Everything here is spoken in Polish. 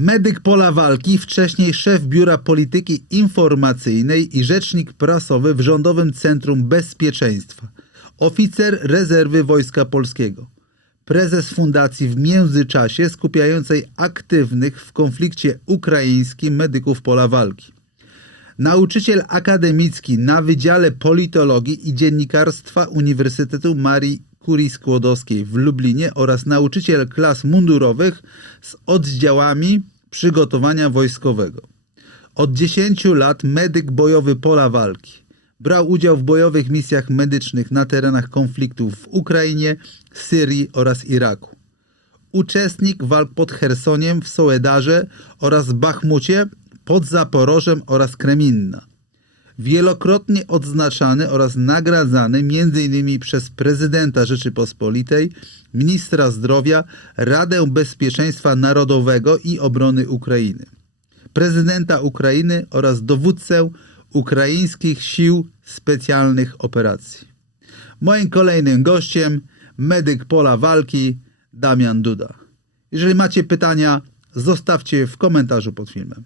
Medyk pola walki, wcześniej szef Biura Polityki Informacyjnej i rzecznik prasowy w Rządowym Centrum Bezpieczeństwa. Oficer rezerwy Wojska Polskiego. Prezes fundacji w międzyczasie skupiającej aktywnych w konflikcie ukraińskim medyków pola walki. Nauczyciel akademicki na Wydziale Politologii i Dziennikarstwa Uniwersytetu Marii Curie Skłodowskiej w Lublinie oraz nauczyciel klas mundurowych z oddziałami przygotowania wojskowego. Od 10 lat medyk bojowy pola walki. Brał udział w bojowych misjach medycznych na terenach konfliktów w Ukrainie, Syrii oraz Iraku. Uczestnik walk pod Chersoniem, w Sołedarze oraz Bachmucie, pod Zaporożem oraz Kreminna. Wielokrotnie odznaczany oraz nagradzany m.in. przez prezydenta Rzeczypospolitej, ministra zdrowia, Radę Bezpieczeństwa Narodowego i Obrony Ukrainy, prezydenta Ukrainy oraz dowódcę ukraińskich sił specjalnych operacji. Moim kolejnym gościem medyk pola walki Damian Duda. Jeżeli macie pytania, zostawcie je w komentarzu pod filmem.